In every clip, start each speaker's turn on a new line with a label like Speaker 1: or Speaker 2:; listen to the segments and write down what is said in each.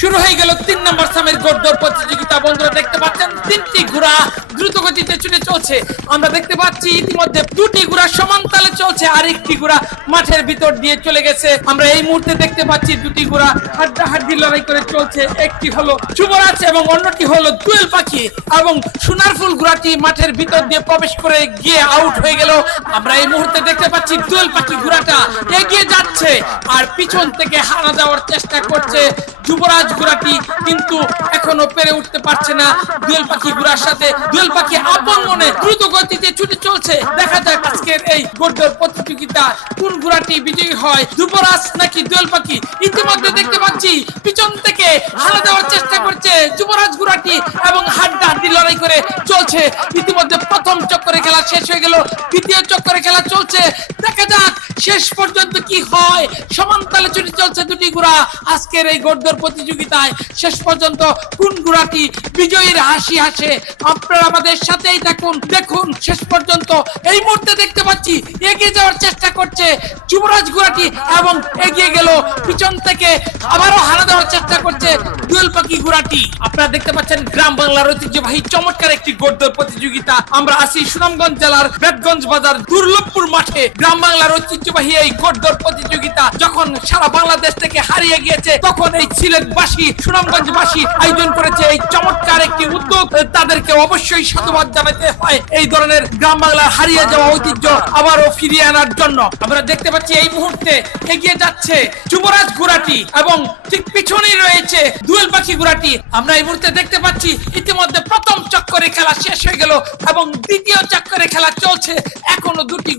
Speaker 1: শুরু হয়ে গেল তিন নম্বর সামের গোড়দৌড় প্রতিযোগিতা। বন্ধুরা দেখতে পাচ্ছেন তিনটি ঘোড়া দ্রুত গতিতে ছুটে চলছে। আমরা দেখতে পাচ্ছি ইতিমধ্যে দুটি ঘোড়া সমান তালে চলছে আর একটি ঘোড়া মাঠের ভিতর দিয়ে চলে গেছে। আমরা এই মুহূর্তে দেখতে পাচ্ছি দুটি ঘোড়া হাড্ডা হাড্ডি লড়াই করে চলছে। একটি হলো যুবরাজ এবং অন্যটি হলো দুয়েল পাখি এবং সোনার ফুল ঘোড়াটি মাঠের ভিতর দিয়ে প্রবেশ করে গিয়ে আউট হয়ে গেল। আমরা এই মুহূর্তে দেখতে পাচ্ছি দুয়েল পাখি ঘোড়াটা এগিয়ে যাচ্ছে আর পিছন থেকে হারা দেওয়ার চেষ্টা করছে যুবরাজ ঘোড়াটি কিন্তু এখনও পেরে উঠতে পারছে না। দুয়েল পাখি গুড়ার সাথে দুয়েল পাখি আপন মনে দ্রুত গতিতে ছুটে চলছে। দেখা যাক আজকের এই গোড্ডর প্রতিযোগিতা। কোন ঘোড়াটি বিজয়ী হয়, যুবরাজ নাকি দুয়েল পাখি? ইতিমধ্যে দেখতে পাচ্ছি পিছন থেকে হানা দেওয়ার চেষ্টা করছে যুবরাজ ঘোড়াটি এবং হাড্ডা হাড্ডি লড়াই করে চলছে। ইতিমধ্যে প্রথম চক্করে খেলা শেষ হয়ে গেল, দ্বিতীয় চক্করে খেলা চলছে। দেখা যাক শেষ পর্যন্ত কি হয়। সমান তালে ছুটে চলছে দুটি ঘোড়া। আজকের এই গোড়দৌড় প্রতিযোগিতায় শেষ পর্যন্ত কোন ঘোড়াটি বিজয়ীর হাসি হাসে? আপনারা আমাদের সাথেই থাকুন। দেখুন শেষ পর্যন্ত এই মুহূর্তে দেখতে পাচ্ছি এগিয়ে যাওয়ার চেষ্টা করছে যুবরাজ ঘোড়াটি এবং এগিয়ে গেল। পিছন থেকে আবারও হারা দেওয়ার চেষ্টা করছে দুয়েল পাখি ঘোড়াটি আপনারা দেখতে পাচ্ছেন গ্রাম বাংলার ঐতিহ্যবাহী চমৎকার একটি গোড়দৌড় প্রতিযোগিতা। আমরা আসি সুনামগঞ্জ জেলার বেতগঞ্জ বাজার দুর্লভপুর মাঠে। গ্রাম বাংলার ঐতিহ্যবাহী এই গোড়দৌড় প্রতিযোগিতা যখন সারা বাংলাদেশ থেকে হারিয়ে গিয়েছে, তখন এই সিলেটবাসী, সুনামগঞ্জবাসী আয়োজন করেছে এই চমৎকার একটি উদ্যোগ। তাদেরকে অবশ্যই সাধুবাদ জানাতে হয়। এই ধরনের গ্রাম বাংলার হারিয়ে যাওয়া ঐতিহ্য আবারও ফিরিয়ে আনার জন্য। আমরা দেখতে পাচ্ছি এই মুহূর্তে এগিয়ে যাচ্ছে যুবরাজ ঘোড়াটি এবং ঠিক পিছনেই রয়েছে দুয়েল পাখি ঘোড়াটি। আমরা এই মুহূর্তে দেখতে পাচ্ছি ইতিমধ্যে প্রথম চক্করে খেলা শেষ হয়ে গেল এবং দ্বিতীয় চক্করে খেলা চলছে।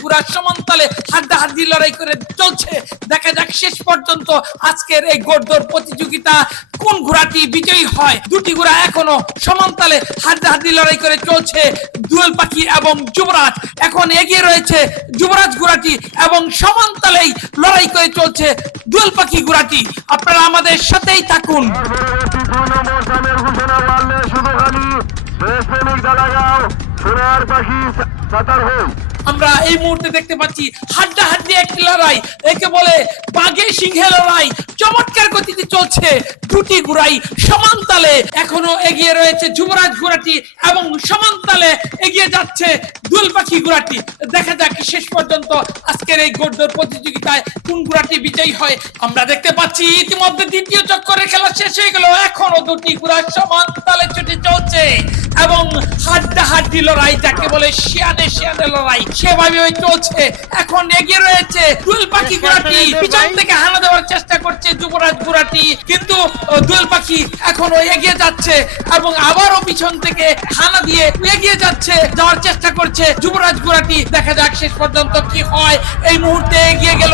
Speaker 1: ঘোড়া সমান্তলে হাড্ডাহাড্ডি লড়াই করে চলছে। দেখা যাক শেষ পর্যন্ত আজকের এই প্রতিযোগিতা কোন ঘোড়াটি বিজয়ী হয়। দুটি ঘোড়া এখনও সমান্তলে লড়াই করে চলছে। দুয়েল পাখি এবং যুবরাজ এখন এগিয়ে রয়েছে যুবরাজ ঘোড়াটি এবং সমান্তলেই লড়াই করে চলছে দুয়েল পাখি ঘোড়াটি। আপনারা আমাদের সাথেই থাকুন।
Speaker 2: সোনার পাখি সাঁতার
Speaker 1: আমরা এই মুহূর্তে দেখতে পাচ্ছি হাড্ডা হাড্ডি একটি লড়াই। একে বলে বাঘে সিংহে লড়াই। চমৎকার গতিতে চলছে দুটি ঘোড়াই। সমান তালে এখনও এগিয়ে রয়েছে যুবরাজ ঘোড়াটি এবং সমান তালে এগিয়ে যাচ্ছে দুল পাখি ঘোড়াটি। দেখা যাক শেষ পর্যন্ত আজকের এই গোড়দৌড় প্রতিযোগিতায় কোন ঘোড়াটি বিজয়ী হয়। আমরা দেখতে পাচ্ছি ইতিমধ্যে দ্বিতীয় চক্করের খেলা শেষ হয়ে গেল। এখনও দুটি ঘোড়া সমান তালে ছুটে চলছে। এবং হাড্ডা হাড্ডি লড়াই যাকে বলে শিয়ানে শিয়ানে লড়াই। সেভাবে চলছে। এখন এগিয়ে রয়েছে দুল পাখি ঘোড়াটি। পিছন থেকে হানা দেওয়ার চেষ্টা করছে যুবরাজ ঘোড়াটি। কিন্তু দুল পাখি এখনও এগিয়ে যাচ্ছে এবং আবারও পিছন থেকে হানা দিয়ে এগিয়ে যাচ্ছে। যাওয়ার চেষ্টা করছে যুবরাজ ঘোড়াটি। দেখা যাক শেষ পর্যন্ত কি হয়। এই মুহূর্তে এগিয়ে গেল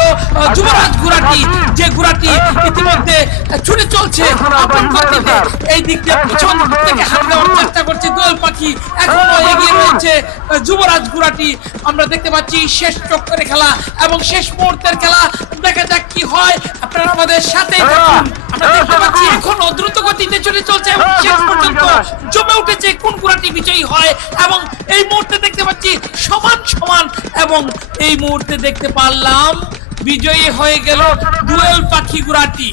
Speaker 1: যুবরাজ ঘোড়াটি। যে ঘোড়াটি ইতিমধ্যে ছুটে চলছে এই দিক দিয়ে পিছন থেকে হানা দেওয়ার চেষ্টা করছে দোল পাখি এখনও এগিয়ে রয়েছে। যুবরাজ ঘোড়াটি আমরা দেখতে পাচ্ছি শেষ চক্করে খেলা এবং শেষ মুহূর্তের খেলা। দেখা যাক কি হয়। আপনারা আমাদের সাথে থাকুন। আমরা দেখতে পাচ্ছি এখনও দ্রুত গতিতে চলে চলছে এবং শেষ পর্যন্ত জমে উঠেছে কোন ঘোড়াটি বিজয়ী হয়। এবং এই মুহূর্তে দেখতে পাচ্ছি সমান সমান এবং এই মুহূর্তে দেখতে পারলাম বিজয়ী হয়ে গেল দুয়েল পাখি ঘোড়াটি।